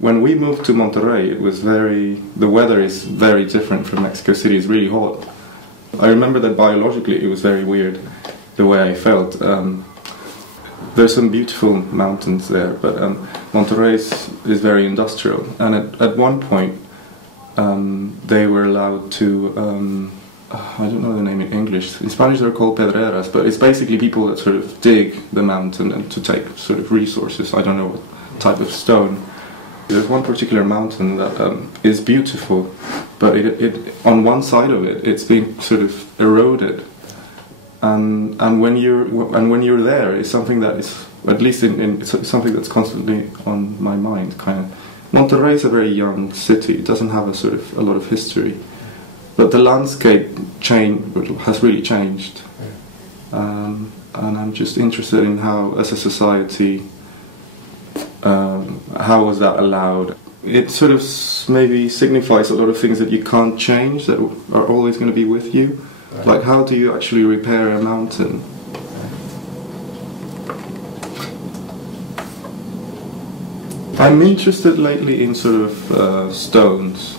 When we moved to Monterrey, the weather is very different from Mexico City. It's really hot. I remember that biologically it was very weird, the way I felt. There's some beautiful mountains there, but Monterrey is very industrial. And at one point, they were allowed to, I don't know the name in English. In Spanish they're called pedreras, but it's basically people that sort of dig the mountain and to take sort of resources. I don't know what type of stone. There's one particular mountain that is beautiful, but it on one side of it, it's been sort of eroded. And when you're there, it's something that is, at least it's something that's constantly on my mind. Kind of, Monterrey is a very young city. It doesn't have a lot of history, but the landscape has really changed. And I'm just interested in how, as a society, how was that allowed? It sort of maybe signifies a lot of things that you can't change, that are always going to be with you. Like, how do you actually repair a mountain? I'm interested lately in sort of stones,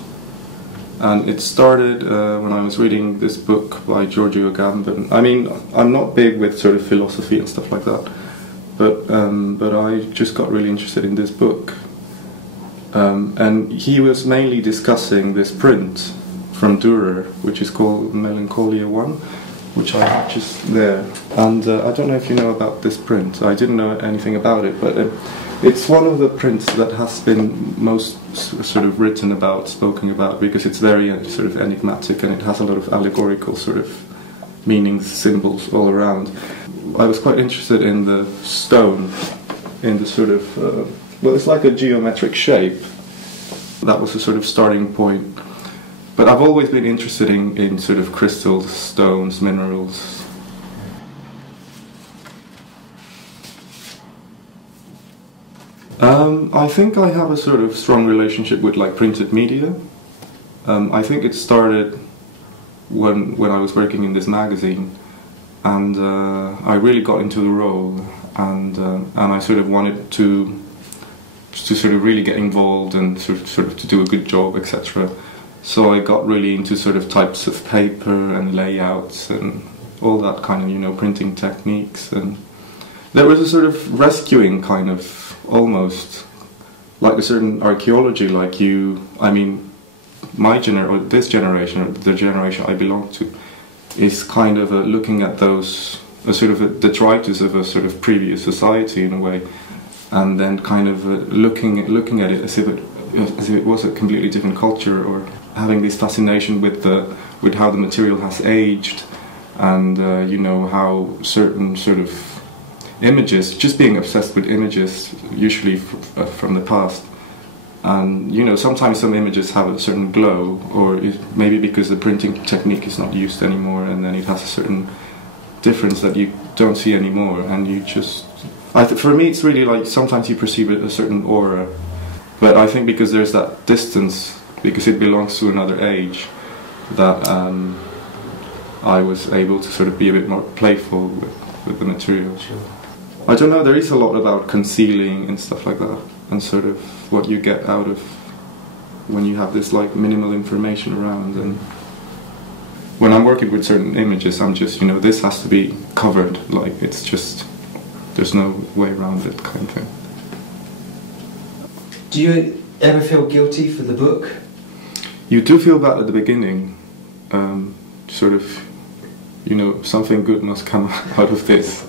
and it started when I was reading this book by Jorge Dela Garza. I mean, I'm not big with sort of philosophy and stuff like that, but I just got really interested in this book, and he was mainly discussing this print from Dürer, which is called Melancholia 1, which I have just there. And I don't know if you know about this print. I didn't know anything about it, but it's one of the prints that has been most sort of written about, spoken about, because it's very sort of enigmatic and it has a lot of allegorical sort of meanings, symbols all around. I was quite interested in the stone, in the sort of, well, it's like a geometric shape. That was the sort of starting point. But I've always been interested in sort of crystals, stones, minerals. I think I have a sort of strong relationship with like printed media. I think it started when I was working in this magazine, and I really got into the role, and I sort of wanted to sort of really get involved and sort of to do a good job, etc. So I got really into sort of types of paper and layouts and all that kind of, you know, printing techniques. And there was a sort of rescuing kind of, almost like a certain archaeology, like I mean, this generation, or the generation I belong to, is kind of looking at those, sort of a detritus of a sort of previous society in a way, and then kind of looking at it as if it was a completely different culture, or having this fascination with how the material has aged, and you know, how certain sort of images, just being obsessed with images, usually from the past, and you know, sometimes some images have a certain glow, or maybe because the printing technique is not used anymore, and then it has a certain difference that you don't see anymore, and you just, for me it's really like sometimes you perceive a certain aura, but I think because there's that distance, because it belongs to another age, that I was able to sort of be a bit more playful with the material. Sure. I don't know, there is a lot about concealing and stuff like that, and sort of what you get out of when you have this like minimal information around. And when I'm working with certain images, I'm just, you know, this has to be covered, like it's just, there's no way around it kind of thing. Do you ever feel guilty for the book? You do feel bad at the beginning, sort of, you know, something good must come out of this.